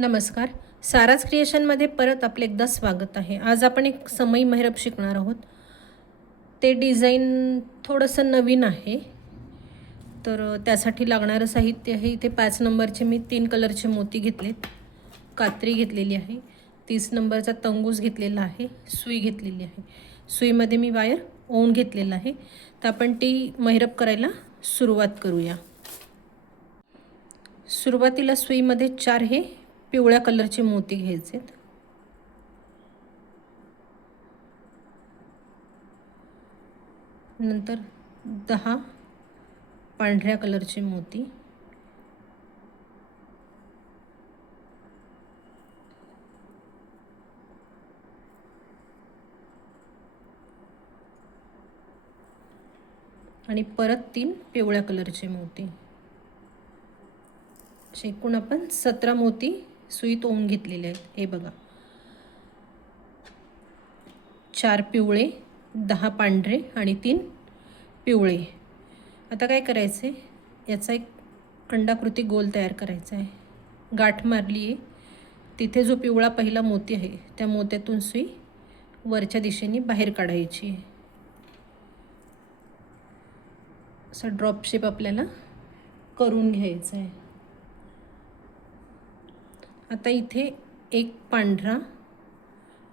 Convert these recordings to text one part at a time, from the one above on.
नमस्कार. साराज क्रिएशनमध्ये परत आपले एकदा स्वागत आहे. आज आपण एक समई मेहरब शिकणार आहोत. ते डिझाईन थोडंसं नवीन आहे. तर त्यासाठी लागणारं साहित्य आहे. इथे 5 नंबरचे मी 3 कलरचे मोती घेतलेत, कात्री घेतलेली आहे, 30 नंबरचा तंगूस घेतलेला आहे, सुई घेतलेली आहे. सुईमध्ये मी वायर ओवून घेतलेला आहे. तर आपण ती मेहरब करायला सुरुवात करूया. सुरुवातीला सुईमध्ये 4 हे पिवळ्या कलरचे मोती घ्यायचेत. नंतर 10 पांढऱ्या कलरचे मोती, आणि परत 3 पिवळ्या कलरचे मोती. असे एकूण आपण 17 मोती सुईत ओवून घेतलेले आहेत. हे बघा, 4 पिवळे, 10 पांढरे आणि 3 पिवळे. आता काय करायचं आहे, याचा एक अंडाकृती गोल तयार करायचा आहे. गाठ मारली आहे, तिथे जो पिवळा पहिला मोती आहे त्या मोत्यातून सुई वरच्या दिशेने बाहेर काढायची आहे. असा ड्रॉप शेप आपल्याला करून घ्यायचा आहे. आता इथे एक पांढरा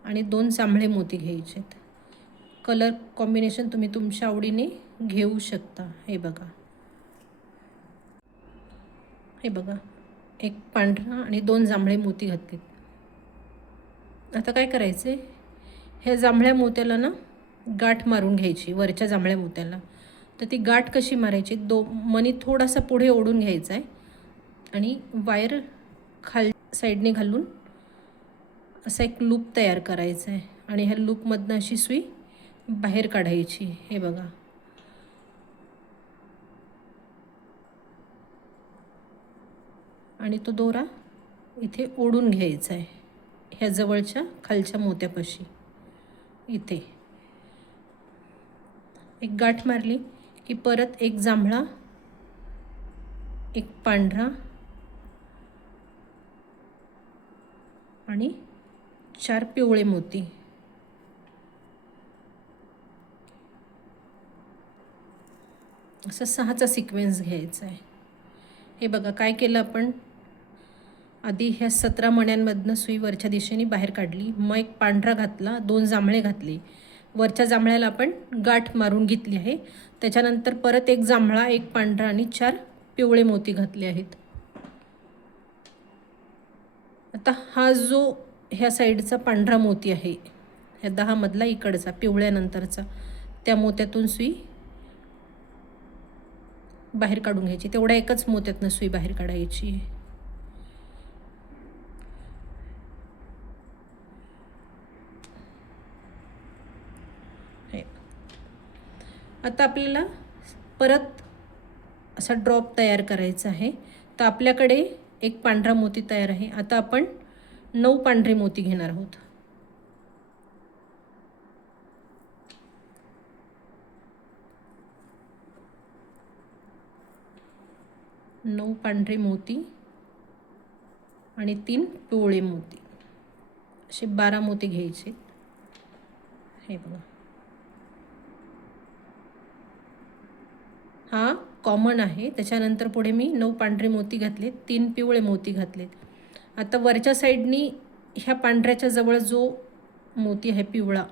आणि 2 जांभळे मोती घ्यायचे आहेत. कलर कॉम्बिनेशन तुम्ही तुमच्या आवडीने घेऊ शकता. हे बघा, एक पांढरा आणि 2 जांभळे मोती घातलेत. आता काय करायचे, ह्या जांभळ्या मोत्याला ना गाठ मारून घ्यायची, वरच्या जांभळ्या मोत्याला. तर ती गाठ कशी मारायची, मणी थोडासा पुढे ओढून घ्यायचा आहे आणि वायर खाल साईडने घालून असा एक लूप तयार करायचा आहे आणि ह्या लूपमधनं अशी सुई बाहेर काढायची. हे बघा, आणि तो दोरा इथे ओढून घ्यायचा आहे ह्या जवळच्या खालच्या मोत्यापाशी. इथे एक गाठ मारली की परत एक जांभळा, एक पांढरा आणि 4 पिवळे मोती. असं 6चा सिक्वेन्स घ्यायचा आहे. हे बघा, काय केलं आपण, आधी ह्या 17 मण्यांमधनं सुई वरच्या दिशेने बाहेर काढली, मग एक पांढरा घातला, 2 जांभळे घातले, वरच्या जांभळ्याला आपण गाठ मारून घेतली आहे. त्याच्यानंतर परत एक जांभळा, एक पांढरा आणि 4 पिवळे मोती घातले आहेत. आता हा जो ह्या साईडचा पांढरा मोती आहे, ह्या 10 मधला इकडचा पिवळ्यानंतरचा, त्या मोत्यातून सुई बाहेर काढून घ्यायची. तेवढ्या एकच मोत्यातनं सुई बाहेर काढायची. आता आपल्याला परत असा ड्रॉप तयार करायचा आहे. तर आपल्याकडे एक पांढरा मोती तयार आहे. आता आपण 9 पांढरे मोती घेणार आहोत. 9 पांढरे मोती आणि 3 पिवळे मोती, असे 12 मोती घ्यायचे. हे बघा, हा कॉमन आहे. त्याच्यानंतर पुढे मी 9 पांढरे मोती घातलेत, 3 पिवळे मोती घातलेत. आता वरच्या साईडनी ह्या पांढऱ्याच्या जवळ जो मोती आहे पिवळा,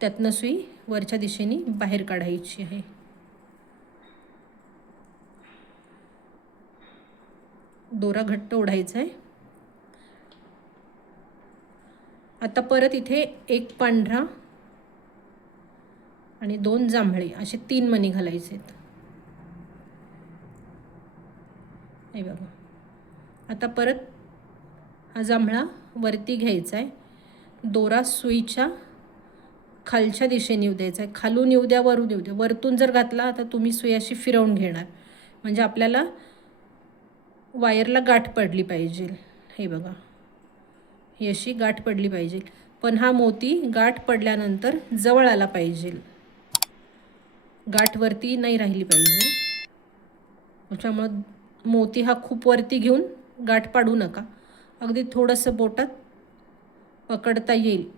त्यातनं सुई वरच्या दिशेने बाहेर काढायची आहे. दोरा घट्ट ओढायचा आहे. आता परत इथे एक पांढरा आणि 2 जांभळे, असे 3 मणी घालायचे आहेत. हे बघा, आता परत हा जांभळा वरती घ्यायचा आहे, दोरा सुईच्या खालच्या दिशेने येऊ द्यायचा आहे. खालून येऊ द्या, वरून येऊ द्या. वरतून जर घातला तर तुम्ही सुई अशी फिरवून घेणार, म्हणजे आपल्याला वायरला गाठ पडली पाहिजे. हे बघा, ही अशी गाठ पडली पाहिजे, पण हा मोती गाठ पडल्यानंतर जवळ आला पाहिजे, गाठ वरती नाही राहिली पाहिजे. त्याच्यामुळे मोती हा खूप वरती घेऊन गाठ पाडू नका, अगदी थोडंसं बोटात पकडता येईल.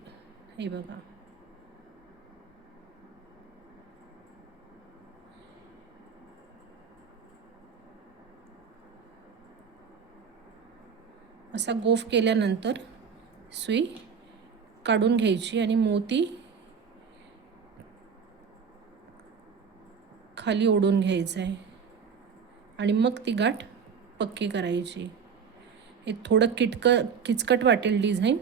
हे बघा, असा गोफ केल्यानंतर सुई काढून घ्यायची आणि मोती खाली ओढून घ्यायचं आहे आणि मग ती गाठ पक्की करायची. हे थोडं किचकट वाटेल डिझाईन,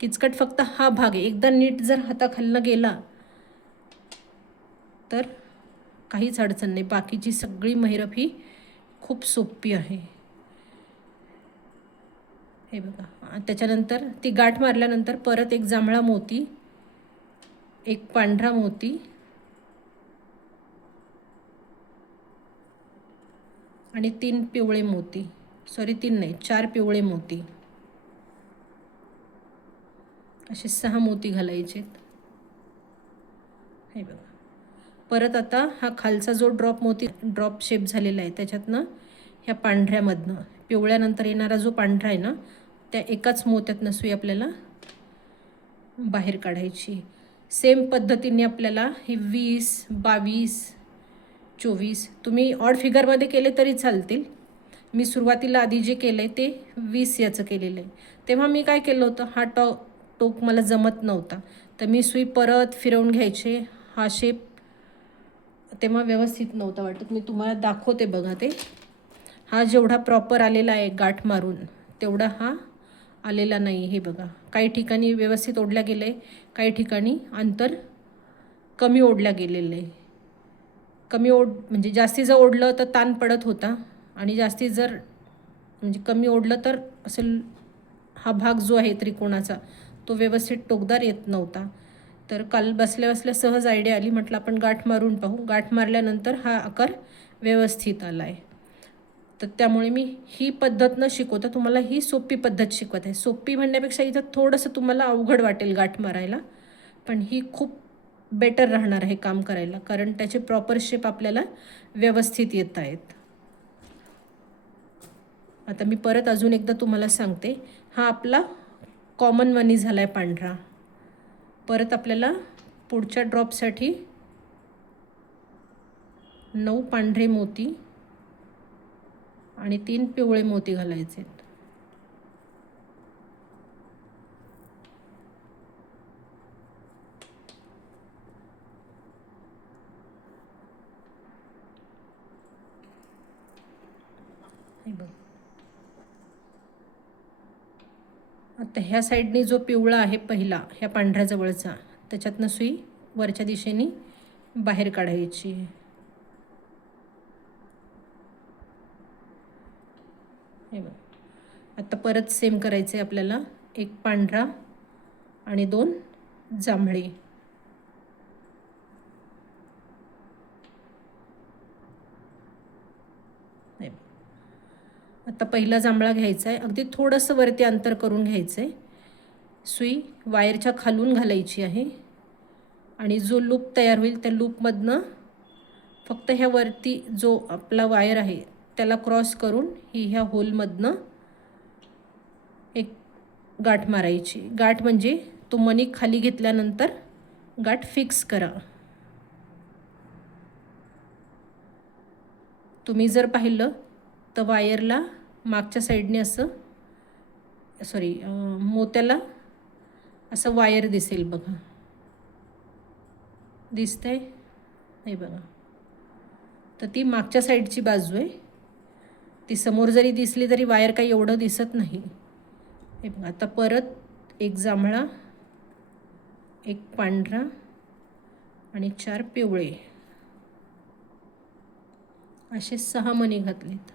किचकट फक्त हा भाग आहे. एकदा नीट जर हाताखालनं गेला तर काहीच अडचण नाही. बाकीची सगळी महिरप ही खूप सोपी आहे. हे बघा, त्याच्यानंतर ती गाठ मारल्यानंतर परत एक जांभळा मोती, एक पांढरा मोती आणि 3 पिवळे मोती, 3 नाही 4 पिवळे मोती, असे 6 मोती घालायचे. हे बघा, परत आता हा खालचा जो ड्रॉप शेप झालेला आहे त्याच्यातनं ह्या पांढऱ्यामधनं पिवळ्यानंतर येणारा जो पांढरा आहे ना, त्या एकाच मोत्यातनं सुई आपल्याला बाहेर काढायची. सेम पद्धतीने आपल्याला ही 20, 22, 24 तुम्ही ऑड फिगरमध्ये केले तरी चालतील. मी सुरुवातीला आधी जे केलं आहे ते 20 याचं केलेलं आहे. तेव्हा मी काय केलं होतं, हा टोक मला जमत नव्हता तर मी सुई परत फिरवून घ्यायचे. हा शेप तेव्हा व्यवस्थित नव्हता वाटत. मी तुम्हाला दाखवते बघा. ते हा जेवढा प्रॉपर आलेला आहे गाठ मारून तेवढा हा आलेला नाही. हे बघा, काही ठिकाणी व्यवस्थित ओढल्या गेलं आहे, काही ठिकाणी अंतर कमी ओढल्या गेलेलं आहे. कमी म्हणजे जास्ती जर ओढलं तर ताण पडत होता आणि जास्ती जर म्हणजे कमी ओढलं तर असं हा भाग जो आहे त्रिकोणाचा तो व्यवस्थित टोकदार येत नव्हता. तर काल बसल्या बसल्या सहज आयडिया आली, म्हटलं आपण गाठ मारून पाहू. गाठ मारल्यानंतर हा आकार व्यवस्थित आला आहे. तर त्यामुळे मी ही पद्धत न शिकवता तुम्हाला ही सोपी पद्धत शिकवत आहे. सोपी म्हणण्यापेक्षा इथं थोडंसं तुम्हाला अवघड वाटेल गाठ मारायला, पण ही खूप बेटर राहणार आहे काम करायला, कारण त्याचे प्रॉपर शेप आपल्याला व्यवस्थित येत आहेत. आता मी परत अजून एकदा तुम्हाला सांगते. हा आपला कॉमन मनी झाला आहे पांढरा. परत आपल्याला पुढच्या ड्रॉपसाठी 9 पांढरे मोती आणि 3 पिवळे मोती घालायचे आहेत. हे बघ, आता ह्या साईडने जो पिवळा आहे पहिला ह्या पांढऱ्याजवळचा, त्याच्यातनं सुई वरच्या दिशेने बाहेर काढायची. हे बघ, आता परत सेम करायचं आहे आपल्याला. एक पांढरा आणि 2 जांभळे. आता पहिला जांभळा घ्यायचा आहे, अगदी थोडंसं वरती अंतर करून घ्यायचं आहे. सुई वायरच्या खालून घालायची आहे आणि जो लूप तयार होईल त्या लूपमधनं फक्त ह्या वरती जो आपला वायर आहे त्याला क्रॉस करून ह्या होलमधनं एक गाठ मारायची. गाठ म्हणजे तो मणी खाली घेतल्यानंतर गाठ फिक्स करा. तुम्ही जर पाहिलं तर वायरला मागच्या साईडने असं मोत्याला असं वायर दिसेल बघा, दिसतंय? हे बघा, तर ती मागच्या साईडची बाजू आहे. ती समोर जरी दिसली तरी वायर काही एवढं दिसत नाही. हे बघा, आता परत एक जांभळा, एक पांढरा आणि 4 पिवळे, असे 6 मणी घातलेत.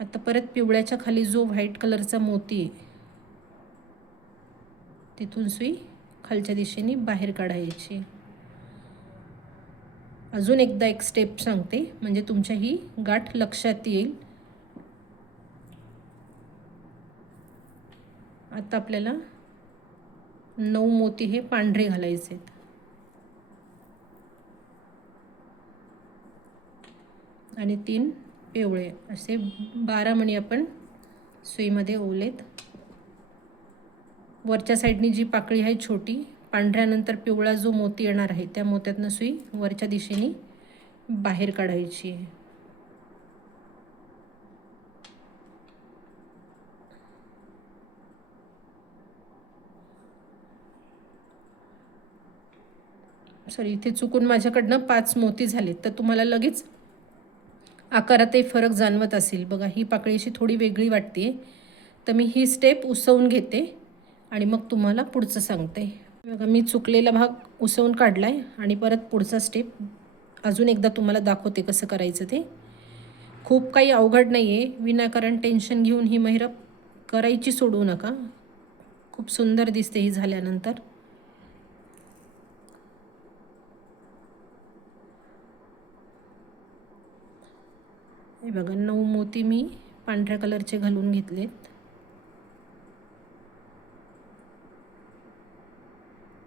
आता परत पिवळ्याच्या खाली जो व्हाईट कलरचा मोती आहे तिथून सुई खालच्या दिशेने बाहेर काढायची. अजून एकदा एक स्टेप सांगते म्हणजे तुमच्या ही गाठ लक्षात येईल. आता आपल्याला 9 मोती हे पांढरे घालायचे आहेत आणि 3 पिवळे, असे 12 मणी आपण सुईमध्ये ओवलेत. वरच्या साईडनी जी पाकळी आहे छोटी, पांढऱ्यानंतर पिवळा जो मोती येणार आहे त्या मोत्यातनं सुई वरच्या दिशेने बाहेर काढायची आहे. सॉरी, इथे चुकून माझ्याकडनं 5 मोती झालेत, तर तुम्हाला लगेच आकारातही फरक जाणवत असेल. बघा, ही पाकळी अशी थोडी वेगळी वाटते, तर मी ही स्टेप उसवून घेते आणि मग तुम्हाला पुढचं सांगते. बघा, मी चुकलेला भाग उसवून काढला आहे आणि परत पुढचा स्टेप अजून एकदा तुम्हाला दाखवते कसं करायचं ते. खूप काही अवघड नाही आहे. विनाकारण टेन्शन घेऊन ही महिरप करायची सोडू नका. खूप सुंदर दिसते ही झाल्यानंतर. हे बघा, 9 मोती मी पांढऱ्या कलरचे घालून घेतलेत.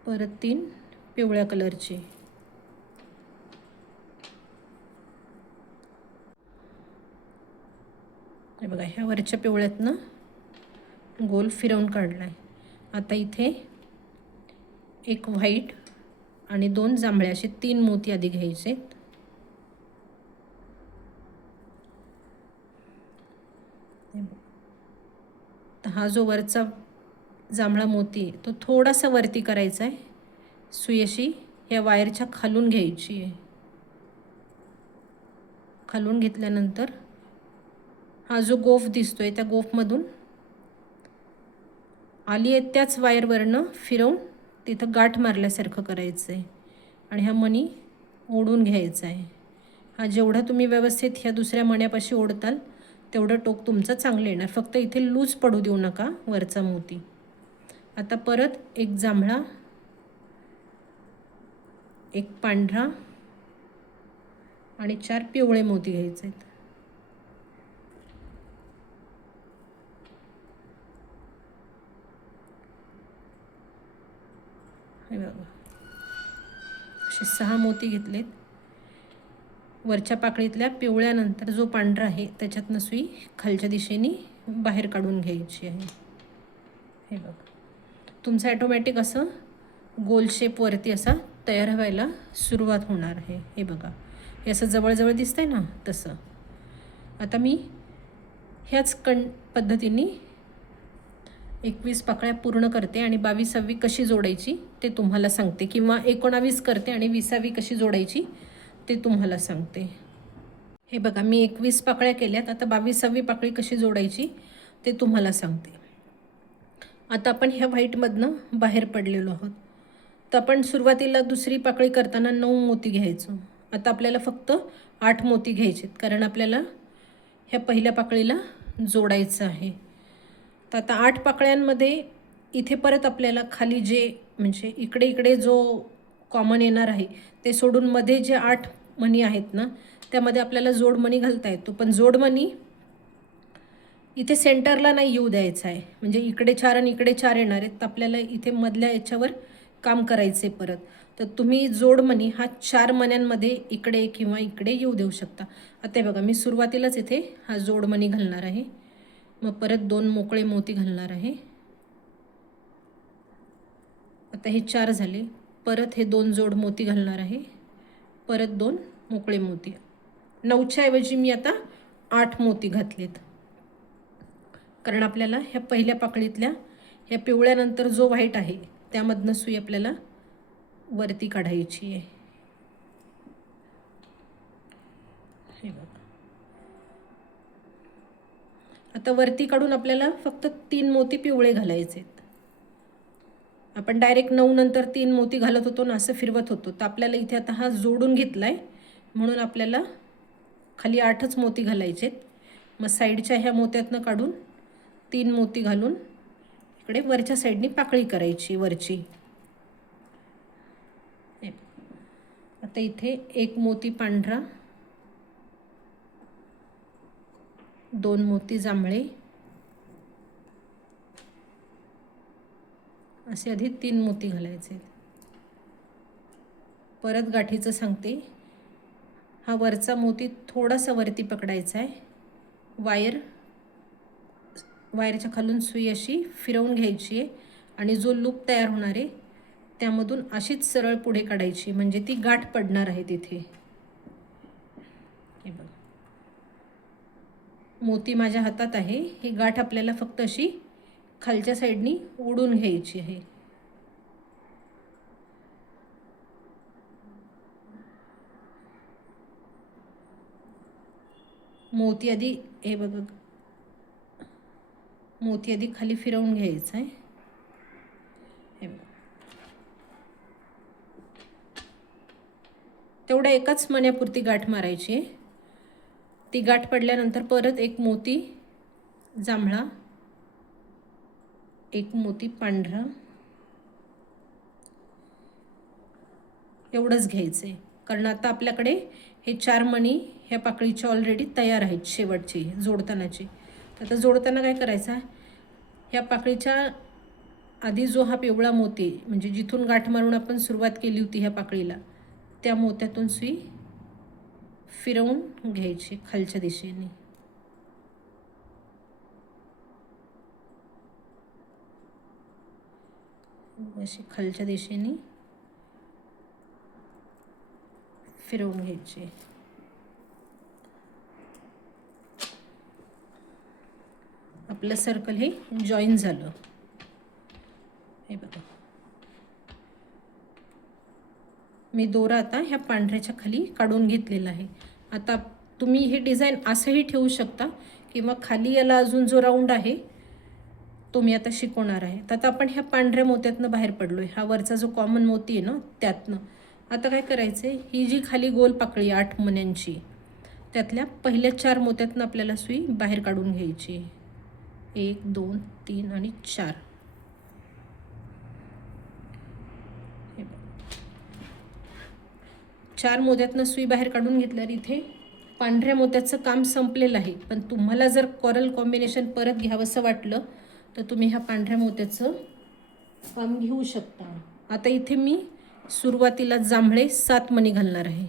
परत 3 पिवळ्या कलरचे. हे बघा, ह्या वरच्या पिवळ्यातनं गोल फिरवून काढला आहे. आता इथे एक व्हाईट आणि 2 जांभळे असे 3 मोती आधी घ्यायचे. तर हा जो वरचा जांभळा मोती आहे तो थोडासा वरती करायचा आहे. सुई अशी या वायरच्या खालून घ्यायची आहे. खालून घेतल्यानंतर हा जो गोफ दिसतोय त्या गोफमधून आली आहे त्याच वायरवरनं फिरवून तिथं गाठ मारल्यासारखं करायचं आहे आणि हा मणी ओढून घ्यायचा आहे. हा जेवढा तुम्ही व्यवस्थित ह्या दुसऱ्या मण्यापाशी ओढताल तेवढं टोक तुमचं चांगलं येणार. फक्त इथे लूज पडू देऊ नका वरचा मोती. आता परत एक जांभळा, एक पांढरा आणि 4 पिवळे मोती घ्यायचे आहेत. हे बघा, असे 6 मोती घेतलेत. वरच्या पाकळीतल्या पिवळ्यानंतर जो पांढरा आहे त्याच्यातनं सुई खालच्या दिशेने बाहेर काढून घ्यायची आहे. हे बघा, तुमचं ॲटोमॅटिक असं गोल शेप वरती असा तयार व्हायला सुरुवात होणार आहे. हे बघा, हे असं जवळजवळ दिसतंय ना तसं. आता मी ह्याच पद्धतीने 21 पाकळ्या पूर्ण करते आणि 22वी कशी जोडायची ते तुम्हाला सांगते, किंवा 19 करते आणि 20वी कशी जोडायची ते तुम्हाला सांगते. हे बघा, मी 21 पाकळ्या केल्यात. आता 22वी पाकळी कशी जोडायची ते तुम्हाला सांगते. आता आपण ह्या व्हाईटमधनं बाहेर पडलेलो आहोत. तर आपण सुरुवातीला दुसरी पाकळी करताना 9 मोती घ्यायचो. आता आपल्याला फक्त 8 मोती घ्यायचे, कारण आपल्याला ह्या पहिल्या पाकळीला जोडायचं आहे. तर आता 8 पाकळ्यांमध्ये इथे परत आपल्याला खाली जे म्हणजे इकडे इकडे जो कॉमन येणार आहे ते सोडून मध्ये जे 8 मणी आहेत ना त्यामध्ये आपल्याला जोडमणी घालता येतो. पण जोडमणी इथे सेंटरला नाही येऊ द्यायचा आहे. म्हणजे इकडे 4 आणि इकडे 4 येणार आहेत, तर आपल्याला इथे मधल्या याच्यावर काम करायचे परत. तर तुम्ही जोडमणी हा 4 मण्यांमध्ये इकडे किंवा इकडे येऊ देऊ शकता. आता हे बघा, मी सुरुवातीलाच इथे हा जोडमणी घालणार आहे. मग परत 2 मोकळे मोती घालणार आहे. आता हे 4 झाले. परत हे 2 जोड मोती घालणार आहे. परत 2 मोकळे मोती. 9च्या ऐवजी मी आता 8 मोती घातलेत, कारण आपल्याला ह्या पहिल्या पाकळीतल्या ह्या पिवळ्यानंतर जो व्हाईट आहे त्यामधनं सुई आपल्याला वरती काढायची आहे. हे बघा, आता वरती काढून आपल्याला फक्त 3 मोती पिवळे घालायचे आहेत. आपण डायरेक्ट 9 नंतर 3 मोती घालत होतो ना, असं फिरवत होतो. तर आपल्याला इथे आता हा जोडून घेतलाय म्हणून आपल्याला खाली 8च मोती घालायचे आहेत. मग साईडच्या ह्या मोत्यातनं काढून 3 मोती घालून इकडे वरच्या साईडनी पाकळी करायची वरची. आता इथे 1 मोती पांढरा, 2 मोती जांभळे, असे आधी 3 मोती घालायचे. परत गाठीचं सांगते. हा वरचा मोती थोडासा वरती पकडायचा आहे. वायर वायरच्या खालून सुई अशी फिरवून घ्यायची आहे आणि जो लूप तयार होणार आहे त्यामधून अशीच सरळ पुढे काढायची, म्हणजे ती गाठ पडणार आहे तिथे. हे बघा, मोती माझ्या हातात आहे. ही गाठ आपल्याला फक्त अशी खालच्या साईडनी ओढून घ्यायची आहे. मोती आधी हे बघा, मोती आधी खाली फिरवून घ्यायचं आहे. हे बघा, तेवढ्या एकाच मण्यापुरती गाठ मारायची आहे. ती गाठ पडल्यानंतर परत एक मोती जांभळा, एक मोती पांढरा, एवढंच घ्यायचं आहे. कारण आता आपल्याकडे हे 4 मणी ह्या पाकळीचे ऑलरेडी तयार आहेत शेवटची जोडतानाची. आता जोडताना काय करायचं, ह्या पाकळीच्या आधी जो हा पिवळा मोती म्हणजे जिथून गाठ मारून आपण सुरुवात केली होती ह्या पाकळीला, त्या मोत्यातून सुई फिरवून घ्यायची खालच्या दिशेने. अशी खालच्या दिशेने फिरवून घ्यायची. आपलं सर्कल हे जॉईन झालं. हे बघा, मी दोरा आता ह्या पांढऱ्याच्या खाली काढून घेतलेला आहे. आता तुम्ही हे डिझाईन असंही ठेवू शकता किंवा खाली याला अजून जो राऊंड आहे तो मी आता शिकवणार आहे. तर आता आपण ह्या पांढऱ्या मोत्यातनं बाहेर पडलोय, हा वरचा जो कॉमन मोती आहे ना त्यातनं. आता काय करायचं आहे, ही जी खाली गोल पाकळी 8 मण्यांची त्यातल्या पहिल्या 4 मोत्यातनं आपल्याला सुई बाहेर काढून घ्यायची. 1 2 3 आणि 4. 4 मोत्यातनं सुई बाहेर काढून घेतल्यावर इथे पांढऱ्या मोत्याचं काम संपलेलं आहे. पण तुम्हाला जर कॉरल कॉम्बिनेशन परत घ्यावंसं वाटलं तर तुम्ही ह्या पांढऱ्या मोत्याचं काम घेऊ शकता. आता इथे मी सुरुवातीला जांभळे 7 मणी घालणार आहे.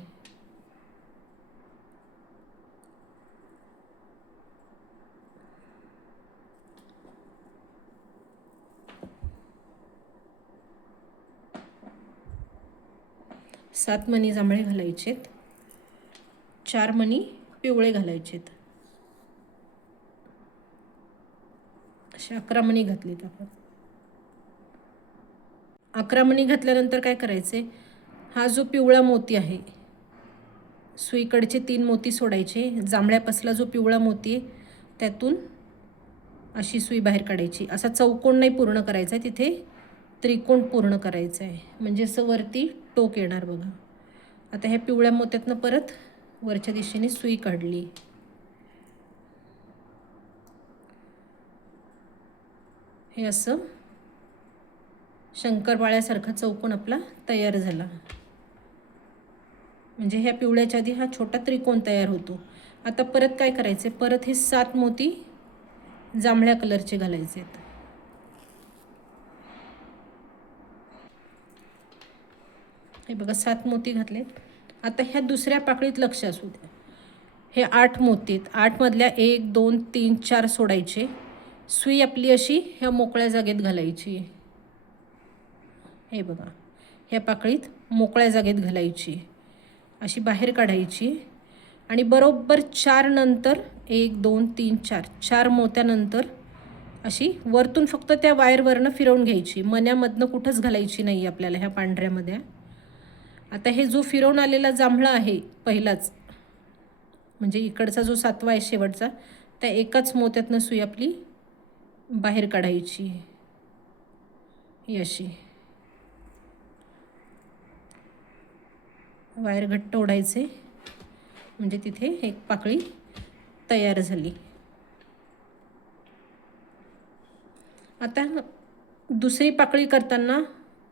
सात मणी जांभळे घालायचेत, 4 मणी पिवळे घालायचेत. अशा 11 मणी घातलीत आपण. 11 मणी घातल्यानंतर काय करायचे, हा जो पिवळा मोती आहे सुईकडचे 3 मोती सोडायचे. जांभळ्यापासला जो पिवळा मोती आहे त्यातून अशी सुई बाहेर काढायची. असा चौकोन नाही पूर्ण करायचा आहे, तिथे त्रिकोण पूर्ण करायचं आहे, म्हणजे असं वरती टोक येणार बघा. आता ह्या पिवळ्या मोत्यातनं परत वरच्या दिशेने सुई काढली. हे असं शंकरपाळ्यासारखा चौकोन आपला तयार झाला. म्हणजे ह्या पिवळ्याच्या आधी हा छोटा त्रिकोण तयार होतो. आता परत काय करायचे, परत हे 7 मोती जांभळ्या कलरचे घालायचे आहेत. हे बघा 7 मोती घातलेत. आता ह्या दुसऱ्या पाकळीत लक्ष असू द्या, हे 8 मोती आहेत. 8 मधल्या 1 2 3 4 सोडायचे. सुई आपली अशी ह्या मोकळ्या जागेत घालायची. हे बघा, ह्या पाकळीत मोकळ्या जागेत घालायची, अशी बाहेर काढायची आणि बरोबर 4 नंतर 1 2 3 4 4 मोत्यानंतर अशी वरतून फक्त त्या वायरवरनं फिरवून घ्यायची. मण्यामधनं कुठंच घालायची नाही आपल्याला ह्या पांढऱ्यामध्ये. आता हे जो फिरवून आलेला जांभळा आहे पहिलाच, म्हणजे इकडचा जो 7वा आहे शेवटचा, त्या एकाच मोत्यातनं सुई आपली बाहेर काढायची. ही अशी वायर घट्ट ओढायचे, म्हणजे तिथे एक पाकळी तयार झाली. आता दुसरी पाकळी करताना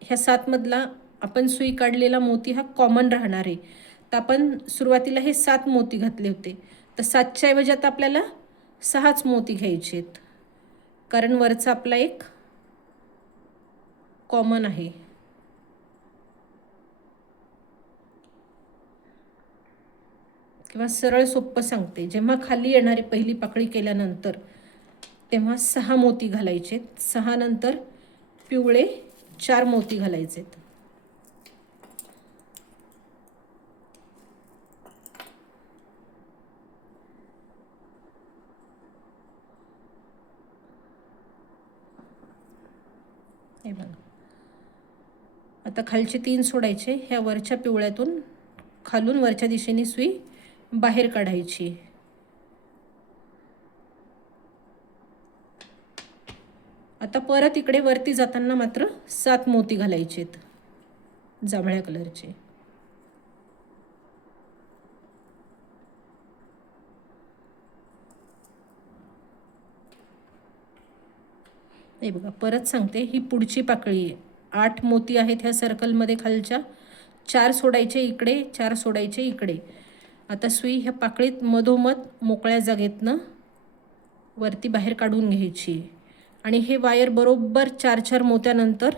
ह्या 7 मधला आपण सुई काढलेला मोती हा कॉमन राहणार आहे. तर आपण सुरुवातीला हे 7 मोती घातले होते, तर 7च्या ऐवजी आता आपल्याला 6च मोती घ्यायचे आहेत, कारण वरचा आपला एक कॉमन आहे. किंवा सरळ सोप्पं सांगते, जेव्हा खाली येणारी पहिली पाकळी केल्यानंतर तेव्हा 6 मोती घालायचेत. 6 नंतर पिवळे 4 मोती घालायचेत. हे बघा, आता खालचे 3 सोडायचे. ह्या वरच्या पिवळ्यातून खालून वरच्या दिशेने सुई बाहेर काढायची. आता परत इकडे वरती जाताना मात्र 7 मोती घालायचेत जांभळ्या कलरचे. हे बघा, परत सांगते, ही पुढची पाकळी आहे. 8 मोती आहेत ह्या सर्कलमध्ये खालच्या. 4 सोडायचे इकडे, 4 सोडायचे इकडे. आता सुई ह्या पाकळीत मधोमध मोकळ्या जागेतनं वरती बाहेर काढून घ्यायची आणि हे वायर बरोबर 4-4 मोत्यानंतर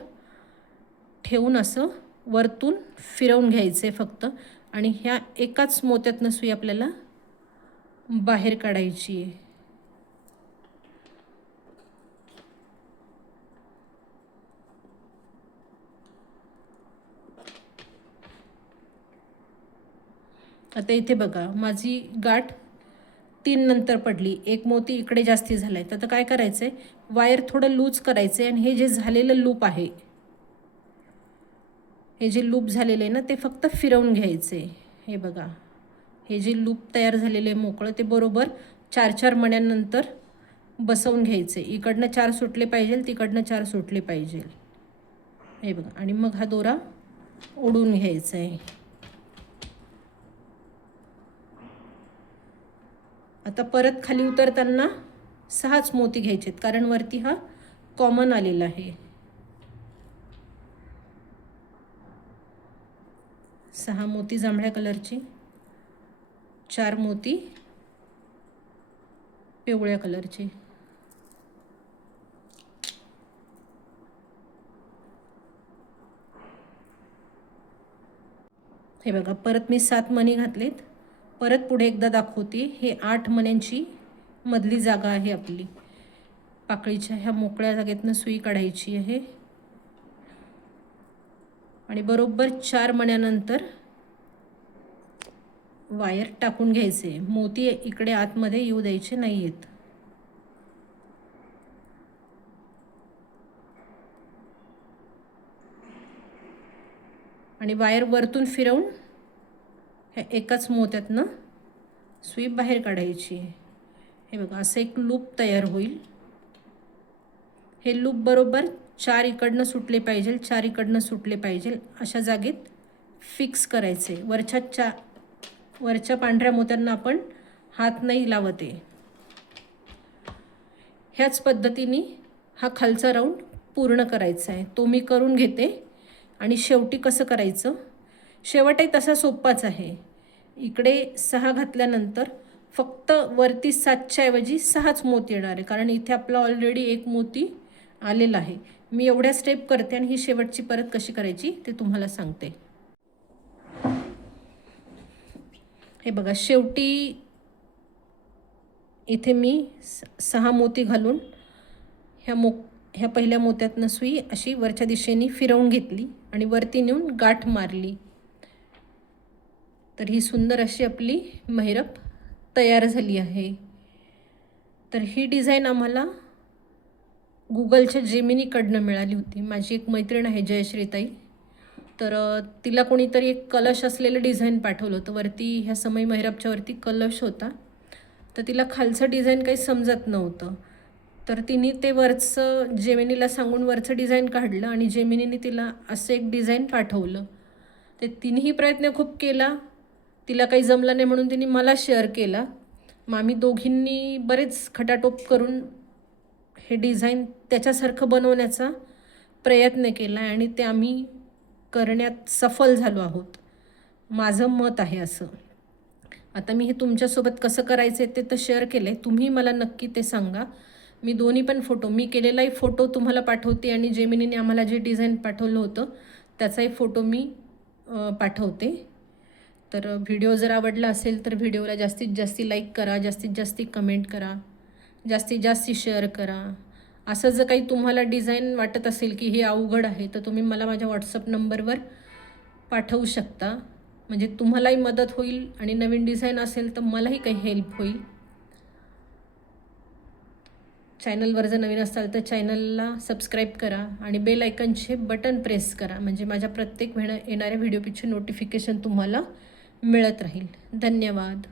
ठेवून असं वरतून फिरवून घ्यायचे फक्त. आणि ह्या एकाच मोत्यातनं सुई आपल्याला बाहेर काढायची आहे. आता इथे बघा, माझी गाठ 3 नंतर पडली. 1 मोती इकडे जास्ती झालाय. तर आता काय करायचंय, वायर थोडं लूज करायचंय आणि हे जे झालेलं लूप आहे, हे जे लूप झालेलं आहे ना, ते फक्त फिरवून घ्यायचे. हे बघा, हे जे लूप तयार झालेलं आहे मोकळं, ते बरोबर 4-4 मण्यांनंतर बसवून घ्यायचे. इकडनं 4 सुटले पाहिजे, तिकडनं 4 सुटले पाहिजे. हे बघा, आणि मग हा दोरा ओढून घ्यायचा आहे. आता परत खाली उतरताना 6च मोती घ्यायचेत, कारण वरती हा कॉमन आलेला आहे. 6 मोती जांभळ्या कलरची, 4 मोती पिवळ्या कलरचे. हे बघा, परत मी 7 मणी घातलेत. परत पुढे एकदा दाखवते. हे 8 मण्यांची मधली जागा आहे आपली. पाकळीच्या ह्या मोकळ्या जागेतनं सुई काढायची आहे आणि बरोबर 4 मण्यानंतर वायर टाकून घ्यायचे. मोती इकडे आतमध्ये येऊ द्यायचे नाही आहेत. आणि वायर वरतून फिरवून ह्या एकाच मोत्यातनं सुई बाहेर काढायची. हे बघा, असं एक लूप तयार होईल. हे लूप बरोबर 4 इकडनं सुटले पाहिजे, 4 इकडनं सुटले पाहिजे, अशा जागेत फिक्स करायचे. वरच्या पांढऱ्या मोत्यांना आपण हात नाही लावते. ह्याच पद्धतीने हा खालचा राऊंड पूर्ण करायचा आहे. तो मी करून घेते. आणि शेवटी कसं करायचं, शेवटही तसा सोप्पाच आहे. इकडे 6 घातल्यानंतर फक्त वरती 7च्या ऐवजी 6च मोती येणार आहे, कारण इथे आपला ऑलरेडी 1 मोती आलेला आहे. मी एवढ्या स्टेप करते आणि ही शेवटची परत कशी करायची ते तुम्हाला सांगते. हे बघा, शेवटी इथे मी 6 मोती घालून ह्या पहिल्या मोत्यातनं सुई अशी वरच्या दिशेने फिरवून घेतली आणि वरती नेऊन गाठ मारली. तर ही सुंदर अशी आपली महिरप तयार झाली आहे. तर ही डिझाईन आम्हाला गुगलच्या जेमिनीकडनं मिळाली होती. माझी एक मैत्रीण आहे जयश्रीताई, तर तिला कोणीतरी एक कलश असलेलं डिझाईन पाठवलं होतं. वरती ह्या समय महिरपच्या वरती कलश होता, तर तिला खालचं डिझाईन काही समजत नव्हतं. तर तिने ते वरचं जेमिनीला सांगून वरचं डिझाईन काढलं आणि जेमिनीने तिला असं एक डिझाईन पाठवलं. ते तिनेही प्रयत्न खूप केला, तिला काही जमलं नाही म्हणून तिने मला शेअर केला. मग आम्ही दोघींनी बरेच खटाटोप करून हे डिझाईन त्याच्यासारखं बनवण्याचा प्रयत्न केला आणि ते आम्ही करण्यात सफल झालो आहोत, माझं मत आहे असं. आता मी हे तुमच्यासोबत कसं करायचं आहे ते तर शेअर केलं आहे. तुम्ही मला नक्की ते सांगा. मी दोन्ही पण फोटो, मी केलेलाही फोटो तुम्हाला पाठवते आणि जेमिनीने आम्हाला जे डिझाईन पाठवलं होतं त्याचाही फोटो मी पाठवते. तर व्हिडिओ जर आवडला असेल तर व्हिडिओला जास्तीत जास्त लाईक करा, जास्तीत जास्त कमेंट करा. जास्तीत जास्त शेअर करा. असं जर काही तुम्हाला डिझाईन वाटत असेल की हे अवघड आहे तर तुम्ही मला माझ्या व्हॉट्सअप नंबरवर पाठवू शकता. म्हणजे तुम्हालाही मदत होईल आणि नवीन डिझाईन असेल तर मलाही काही हेल्प होईल. चॅनलवर जर नवीन असाल तर चॅनलला सबस्क्राईब करा आणि बेल आयकनचे बटन प्रेस करा. म्हणजे माझ्या प्रत्येक येणाऱ्या व्हिडिओची नोटिफिकेशन तुम्हाला मिळत राहील. धन्यवाद.